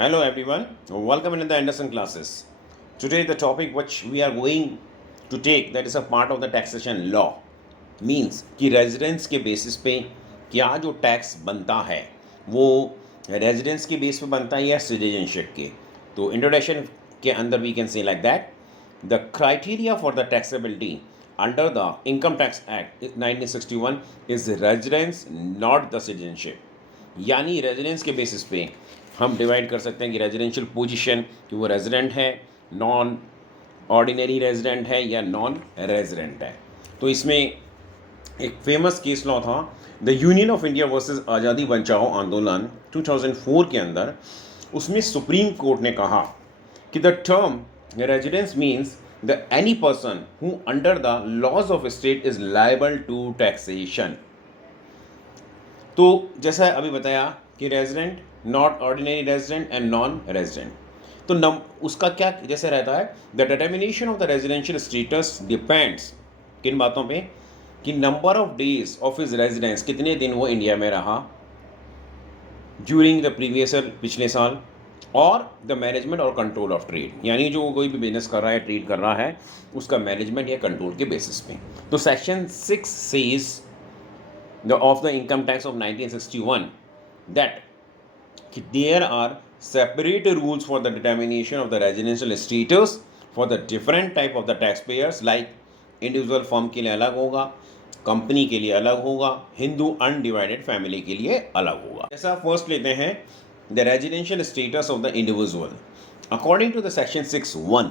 Hello everyone, welcome in the Anderson classes. Today the topic which we are going to take, that is a part of the taxation law, means कि residence के basis पे क्या जो tax बनता है वो residence के base पे बनता है या सिटीजनशिप के. तो इंट्रोडक्शन के अंदर we can say like that the criteria for the taxability under the income tax act 1961 is residence not the citizenship. यानी रेजिडेंस के बेसिस पे हम डिवाइड कर सकते हैं कि रेजिडेंशियल पोजीशन कि वो रेजिडेंट है, नॉन ऑर्डिनरी रेजिडेंट है या नॉन रेजिडेंट है. तो इसमें एक फेमस केस लॉ था the union of India versus आज़ादी बचाओ आंदोलन 2004 के अंदर. उसमें सुप्रीम कोर्ट ने कहा कि the term residence means the any person who under the laws of state is liable to taxation. तो जैसा अभी बताया कि resident, not ordinary resident and non resident. तो उसका क्या जैसे रहता है, the determination of the residential status depends किन बातों पे कि number of days of his residence, कितने दिन वो इंडिया में रहा ड्यूरिंग द प्रीवियस ईयर, पिछले साल, और द मैनेजमेंट और कंट्रोल ऑफ ट्रेड, यानी जो कोई भी बिजनेस कर रहा है, ट्रेड कर रहा है, उसका मैनेजमेंट या कंट्रोल के बेसिस पे. तो section 6 says of the income tax of 1961 that there are separate rules for the determination of the residential status for the different type of the taxpayers, like individual firm के लिए अलग होगा, company के लिए अलग होगा, हिंदू अनडिवाइडेड फैमिली के लिए अलग होगा. जैसा फर्स्ट लेते हैं the residential status of the individual. According to the section 6(1)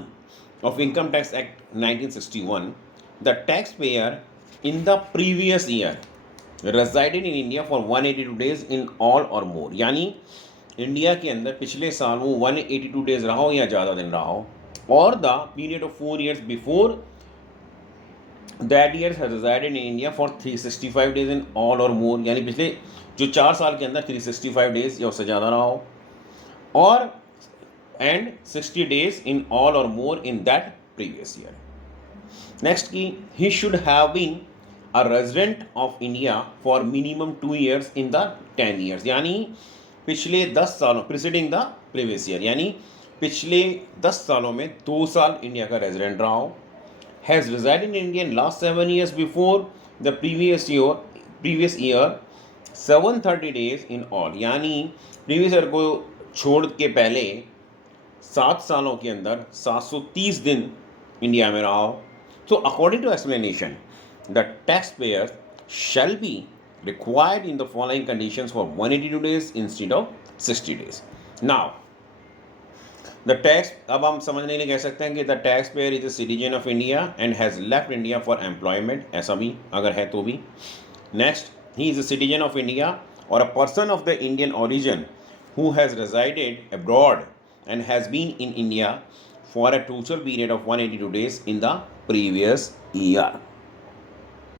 of income tax act 1961, the taxpayer in the previous year resided in India for 182 days in all or more. यानी India के अंदर पिछले साल वो 182 days रहा हो या ज़्यादा दिन रहा हो, और the period of 4 years before that year has resided in India for 365 days in all or more. यानी पिछले जो 4 साल के अंदर 365 डेज या उससे ज़्यादा रहा हो, और and 60 days in all or more in that previous year. Next की he should have been a resident of India for minimum 2 years in the 10 years. यानी पिछले 10 सालों प्रीसीडिंग द प्रीवियस ईयर, यानी पिछले 10 सालों में 2 साल इंडिया का रेजिडेंट रहा हो. Has resided in India in last 7 years before the previous year 730 days in all. यानी प्रीवियस ईयर को छोड़ के पहले 7 सालों के अंदर 730 दिन इंडिया में रहा हो. So according to explanation, the taxpayer shall be required in the following conditions for 182 days instead of 60 days. Now, the tax, अब हम समझने के लिए कह सकते हैं कि the taxpayer is a citizen of India and has left India for employment. ऐसा भी अगर है तो भी. Next, he is a citizen of India or a person of the Indian origin who has resided abroad and has been in India for a total period of 182 days in the previous year.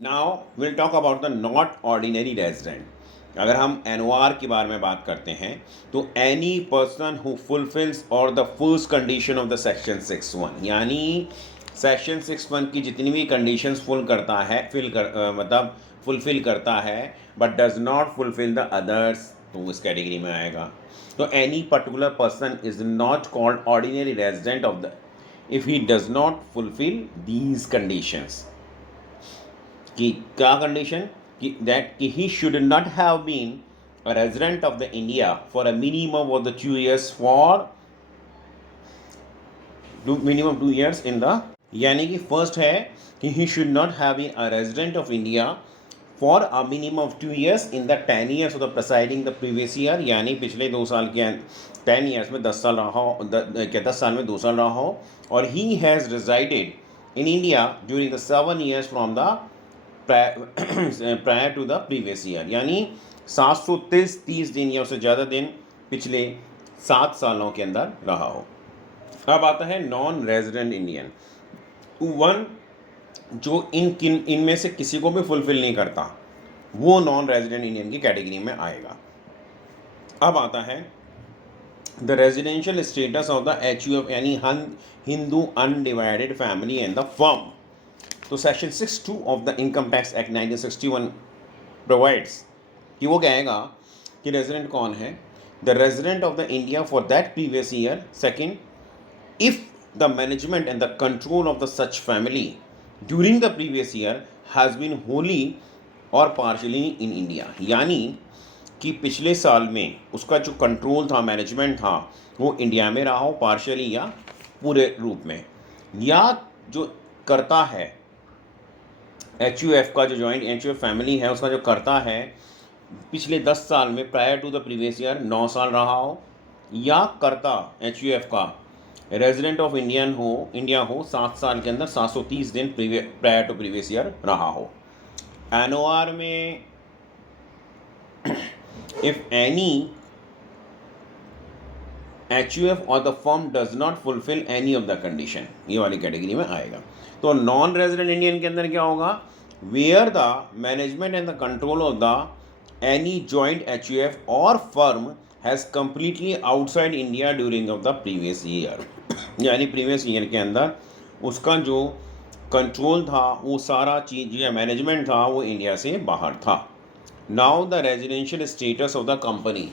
Now we'll talk about the not ordinary resident. अगर हम NOR के बारे में बात करते हैं तो any person who fulfills or the first condition of the section 6(1), यानी सेक्शन 6(1) की जितनी भी कंडीशंस मतलब फुलफिल करता है but does not fulfil the others, तो इस कैटेगरी में आएगा. तो any particular person is not called ordinary resident of the if he does not fulfil these conditions. कि क्या कंडीशन कि दैट कि he should not have been a resident of the India for a minimum of the 2 years for minimum 2 years in the, यानी कि first है कि he should not have been a resident of India for a minimum of 2 years in the 10 years of the preceding the previous year. यानी पिछले 2 साल के 10 years में 10 साल रहा हो, 10 साल में 2 साल रहा हो, और he has resided in India during the 7 years from the prior to the previous year. यानी 730 दिन या उससे ज़्यादा दिन पिछले 7 सालों के अंदर रहा हो. अब आता है नॉन रेजिडेंट इंडियन. वन जो इनमें से किसी को भी फुलफिल नहीं करता वो नॉन रेजिडेंट इंडियन की कैटेगरी में आएगा. अब आता है the residential status of the HUF, यानी Hindu undivided family and the firm. तो section 6(2) of the income tax act 1961 provides कि वो कहेगा कि रेजिडेंट कौन है the resident of the India for that previous year. Second, if the management and the control of the such family during the previous year has been wholly or partially in India. यानी कि पिछले साल में उसका जो control था, management था, वो इंडिया में रहा हो पार्शियली या पूरे रूप में, या जो करता है HUF का, जो जॉइंट HUF फैमिली है उसका जो करता है पिछले 10 साल में prior to the previous year 9 साल रहा हो, या करता HUF का रेजिडेंट ऑफ इंडिया हो 7 साल के अंदर 730 दिन प्रायर टू प्रीवियस ईयर रहा हो. NOR में इफ एनी HUF और the firm does not fulfil any of the condition, ये वाली कैटेगरी में आएगा. तो नॉन रेजिडेंट इंडियन के अंदर क्या होगा, where the management and the control of the any joint HUF और firm has completely outside India during of the previous year. यानी प्रीवियस ईयर के अंदर उसका जो कंट्रोल था, वो सारा चीज़ या मैनेजमेंट था, वो इंडिया से बाहर था. Now the residential status of the company,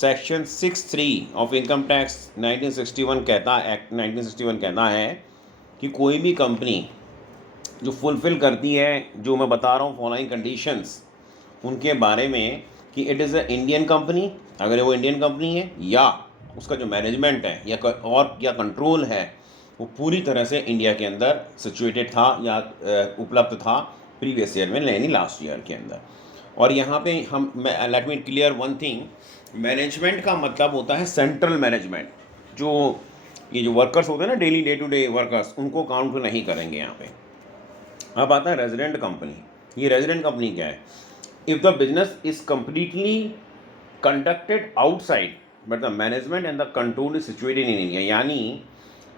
section 6(3) of income tax 1961 कहता है, एक्ट 1961 कहता है कि कोई भी कंपनी जो फुलफ़िल करती है, जो मैं बता रहा हूँ फॉलोइंग कंडीशंस, उनके बारे में कि it is a Indian company, अगर वो इंडियन कंपनी है, या उसका जो मैनेजमेंट है या कंट्रोल है वो पूरी तरह से इंडिया के अंदर सिचुएटेड था या उपलब्ध था प्रीवियस ईयर में, यानी लास्ट ईयर के अंदर. और यहाँ पे हम let me clear one thing, management का मतलब होता है सेंट्रल मैनेजमेंट. ये जो वर्कर्स होते हैं ना, daily day to day workers, उनको काउंट नहीं करेंगे यहाँ पे. अब आता है रेजिडेंट कंपनी. ये रेजिडेंट कंपनी क्या है, if the business is completely conducted outside but the management and the control is situated in India. यानी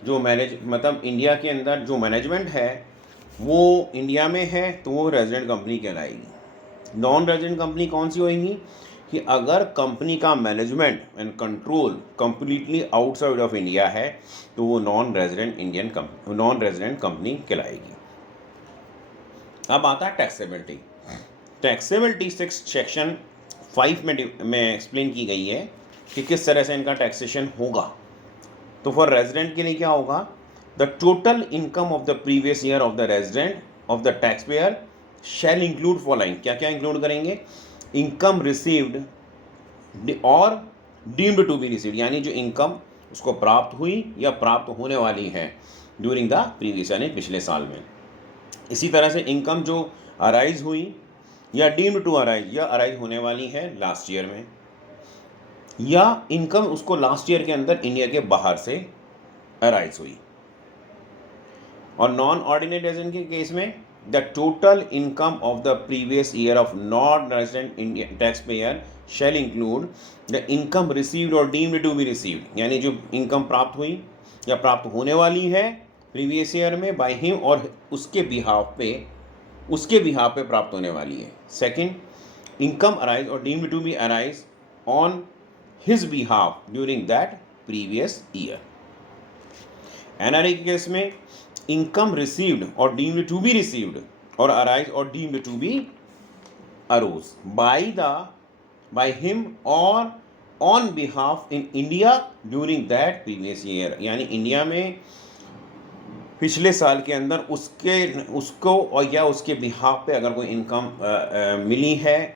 जो मतलब इंडिया के अंदर जो मैनेजमेंट है वो इंडिया में है, तो वो रेजिडेंट कंपनी कहलाएगी. नॉन रेजिडेंट कंपनी कौन सी होएगी, कि अगर कंपनी का management and control completely outside of India है, तो वो नॉन रेजिडेंट कंपनी कहलाएगी. अब आता है टैक्सेबिलिटी. टैक्सेबिलिटी सेक्शन 5 में एक्सप्लेन की गई है कि किस तरह से इनका टैक्सेशन होगा. तो फॉर रेजिडेंट के लिए क्या होगा, the total income of the previous year of the resident of the tax payer shall include following. क्या क्या इंक्लूड करेंगे, इनकम रिसीव्ड और डीम्ड टू बी रिसीव्ड, यानी जो इनकम उसको प्राप्त हुई या प्राप्त होने वाली है ड्यूरिंग द प्रीवियस, यानी पिछले साल में. इसी तरह से इनकम जो अराइज हुई या डीम्ड टू अराइज या अराइज होने वाली है लास्ट ईयर में, या इनकम उसको लास्ट ईयर के अंदर इंडिया के बाहर से अराइज हुई. और नॉन ऑर्डिनेट रेजिडेंट के केस में the total income of the previous year of non resident Indian tax payer shall include the income received और डीम्ड टू बी रिसीव्ड, यानी जो इनकम प्राप्त हुई या प्राप्त होने वाली है प्रीवियस ईयर में बाय हिम और उसके बिहाफ पे प्राप्त होने वाली है. सेकंड, इनकम अराइज और deemed to be arise on his behalf during that previous year. NRA के केस में income received or deemed to be received or arise or deemed to be arose by him or on behalf in India during that previous year. यानी India में पिछले साल के अंदर उसको और या उसके बिहाफ पे अगर कोई इनकम मिली है